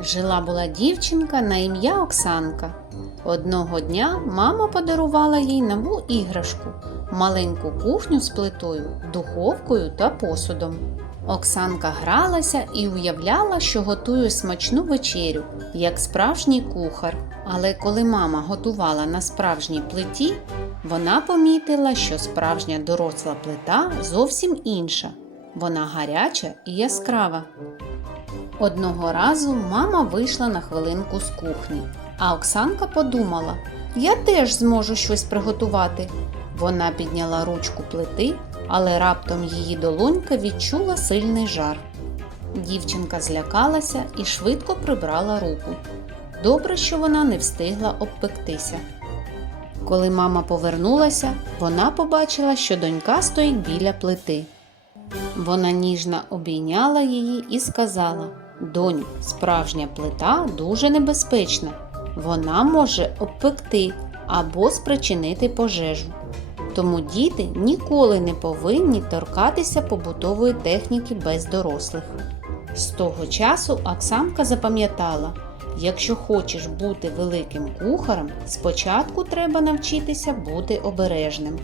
Жила була дівчинка на ім'я Оксанка. Одного дня мама подарувала їй нову іграшку маленьку кухню з плитою, духовкою та посудом. Оксанка гралася і уявляла, що готує смачну вечерю, як справжній кухар. Але коли мама готувала на справжній плиті, вона помітила, що справжня доросла плита зовсім інша. Вона гаряча і яскрава. Одного разу мама вийшла на хвилинку з кухні, а Оксанка подумала: я теж зможу щось приготувати. Вона підняла ручку плити, але раптом її долонька відчула сильний жар. Дівчинка злякалася і швидко прибрала руку. Добре, що вона не встигла обпектися. Коли мама повернулася, вона побачила, що донька стоїть біля плити. Вона ніжно обійняла її і сказала: Доню, справжня плита дуже небезпечна. Вона може обпекти або спричинити пожежу. Тому діти ніколи не повинні торкатися побутової техніки без дорослих. З того часу Оксанка запам'ятала, якщо хочеш бути великим кухарем, спочатку треба навчитися бути обережним.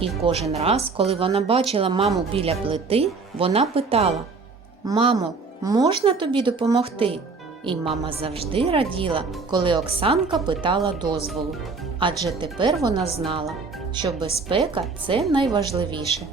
І кожен раз, коли вона бачила маму біля плити, вона питала: Мамо, можна тобі допомогти? І мама завжди раділа, коли Оксанка питала дозволу. Адже тепер вона знала, що безпека це найважливіше.